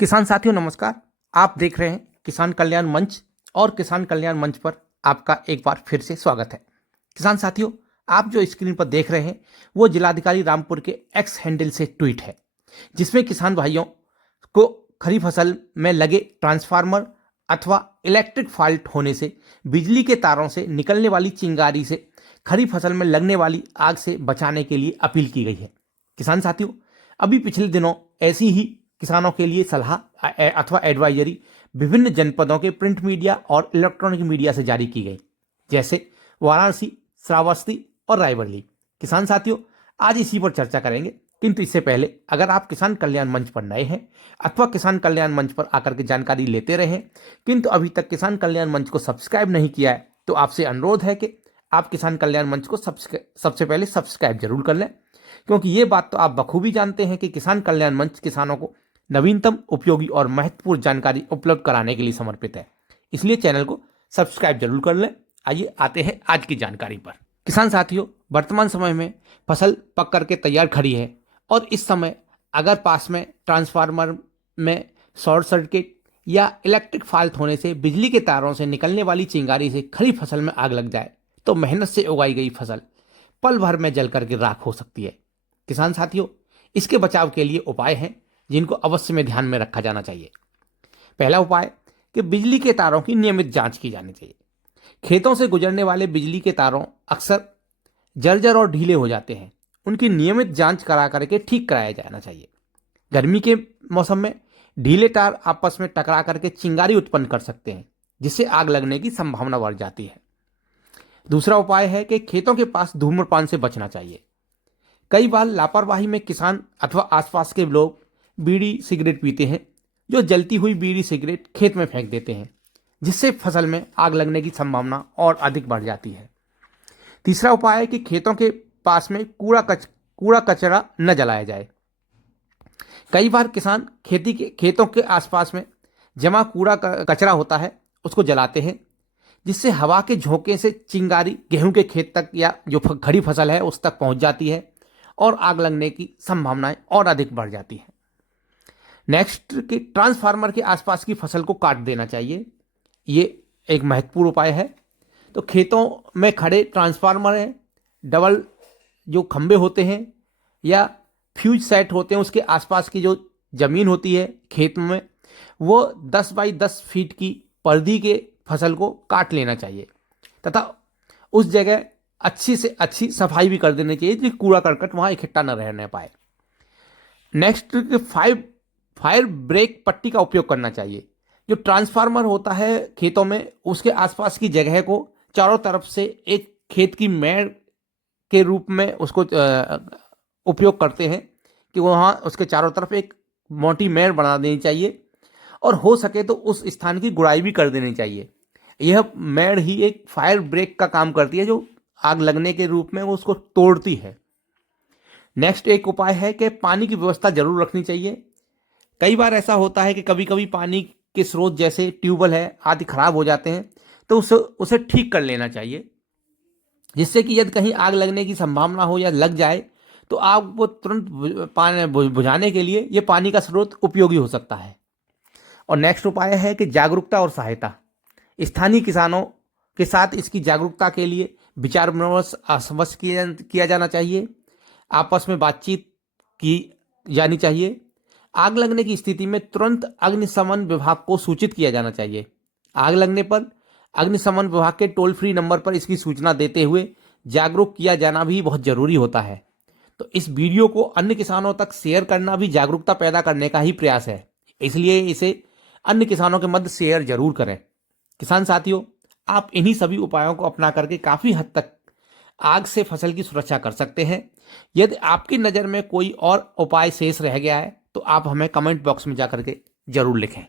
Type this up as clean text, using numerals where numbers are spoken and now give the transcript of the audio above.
किसान साथियों नमस्कार। आप देख रहे हैं किसान कल्याण मंच और किसान कल्याण मंच पर आपका एक बार फिर से स्वागत है। किसान साथियों, आप जो स्क्रीन पर देख रहे हैं वो जिलाधिकारी रामपुर के एक्स हैंडल से ट्वीट है, जिसमें किसान भाइयों को खरीफ फसल में लगे ट्रांसफार्मर अथवा इलेक्ट्रिक फॉल्ट होने से बिजली के तारों से निकलने वाली चिंगारी से खरीफ फसल में लगने वाली आग से बचाने के लिए अपील की गई है। किसान साथियों, अभी पिछले दिनों ऐसी ही किसानों के लिए सलाह अथवा एडवाइजरी विभिन्न जनपदों के प्रिंट मीडिया और इलेक्ट्रॉनिक मीडिया से जारी की गई, जैसे वाराणसी, श्रावस्ती और रायबरेली। किसान साथियों, आज इसी पर चर्चा करेंगे, किंतु इससे पहले अगर आप किसान कल्याण मंच पर नए हैं अथवा किसान कल्याण मंच पर आकर के जानकारी लेते रहे किंतु अभी तक किसान कल्याण मंच को सब्सक्राइब नहीं किया है, तो आपसे अनुरोध है कि आप किसान कल्याण मंच को सबसे पहले सब्सक्राइब जरूर कर लें, क्योंकि ये बात तो आप बखूबी जानते हैं कि किसान कल्याण मंच किसानों को नवीनतम, उपयोगी और महत्वपूर्ण जानकारी उपलब्ध कराने के लिए समर्पित है। इसलिए चैनल को सब्सक्राइब जरूर कर लें। आइए आते हैं आज की जानकारी पर। किसान साथियों, वर्तमान समय में फसल पक करके तैयार खड़ी है और इस समय अगर पास में ट्रांसफार्मर में शॉर्ट सर्किट या इलेक्ट्रिक फॉल्ट होने से बिजली के तारों से निकलने वाली चिंगारी से खरीफ फसल में आग लग जाए तो मेहनत से उगाई गई फसल पल भर में जल करके राख हो सकती है। किसान साथियों, इसके बचाव के लिए उपाय हैं जिनको अवश्य में ध्यान में रखा जाना चाहिए। पहला उपाय कि बिजली के तारों की नियमित जांच की जानी चाहिए। खेतों से गुजरने वाले बिजली के तारों अक्सर जर्जर और ढीले हो जाते हैं, उनकी नियमित जांच करा करके ठीक कराया जाना चाहिए। गर्मी के मौसम में ढीले तार आपस में टकरा करके चिंगारी उत्पन्न कर सकते हैं, जिससे आग लगने की संभावना बढ़ जाती है। दूसरा उपाय है कि खेतों के पास धूम्रपान से बचना चाहिए। कई बार लापरवाही में किसान अथवा आसपास के लोग बीड़ी सिगरेट पीते हैं, जो जलती हुई बीड़ी सिगरेट खेत में फेंक देते हैं, जिससे फसल में आग लगने की संभावना और अधिक बढ़ जाती है। तीसरा उपाय है कि खेतों के पास में कूड़ा कचरा न जलाया जाए। कई बार किसान खेतों के आसपास में जमा कूड़ा कचरा होता है उसको जलाते हैं, जिससे हवा के झोंके से चिंगारी गेहूं के खेत तक या जो खड़ी फसल है उस तक पहुंच जाती है और आग लगने की संभावनाएं और अधिक बढ़ जाती हैं। नेक्स्ट कि ट्रांसफार्मर के आसपास की फसल को काट देना चाहिए। ये एक महत्वपूर्ण उपाय है। तो खेतों में खड़े ट्रांसफार्मर हैं, डबल जो खंबे होते हैं या फ्यूज सेट होते हैं, उसके आसपास की जो जमीन होती है खेत में, वो 10 बाई 10 फीट की पर्दी के फसल को काट लेना चाहिए तथा उस जगह अच्छी से अच्छी सफाई भी कर देनी चाहिए कि कूड़ा करकट वहां इकट्ठा न रहने पाए। नेक्स्ट, फायर ब्रेक पट्टी का उपयोग करना चाहिए। जो ट्रांसफार्मर होता है खेतों में, उसके आसपास की जगह को चारों तरफ से एक खेत की मेड़ के रूप में उसको उपयोग करते हैं कि वहाँ उसके चारों तरफ एक मोटी मेड़ बना देनी चाहिए और हो सके तो उस स्थान की गुड़ाई भी कर देनी चाहिए। यह मेड़ ही एक फायर ब्रेक का काम करती है, जो आग लगने के रूप में वो उसको तोड़ती है। नेक्स्ट एक उपाय है कि पानी की व्यवस्था जरूर रखनी चाहिए। कई बार ऐसा होता है कि कभी कभी पानी के स्रोत जैसे ट्यूबवेल है आदि खराब हो जाते हैं, तो उसे ठीक कर लेना चाहिए, जिससे कि यदि कहीं आग लगने की संभावना हो या लग जाए तो आग को तुरंत पानी बुझाने के लिए ये पानी का स्रोत उपयोगी हो सकता है। और नेक्स्ट उपाय है कि जागरूकता और सहायता। स्थानीय किसानों के साथ इसकी जागरूकता के लिए विचार विमर्श अवश्य किया जाना चाहिए। आपस में बातचीत की जानी चाहिए। आग लगने की स्थिति में तुरंत अग्निशमन विभाग को सूचित किया जाना चाहिए। आग लगने पर अग्निशमन विभाग के टोल फ्री नंबर पर इसकी सूचना देते हुए जागरूक किया जाना भी बहुत जरूरी होता है। तो इस वीडियो को अन्य किसानों तक शेयर करना भी जागरूकता पैदा करने का ही प्रयास है, इसलिए इसे अन्य किसानों के मध्य शेयर जरूर करें। किसान साथियों, आप इन्हीं सभी उपायों को अपना करके काफी हद तक आग से फसल की सुरक्षा कर सकते हैं। यदि आपकी नज़र में कोई और उपाय शेष रह गया है तो आप हमें कमेंट बॉक्स में जाकर के जरूर लिखें।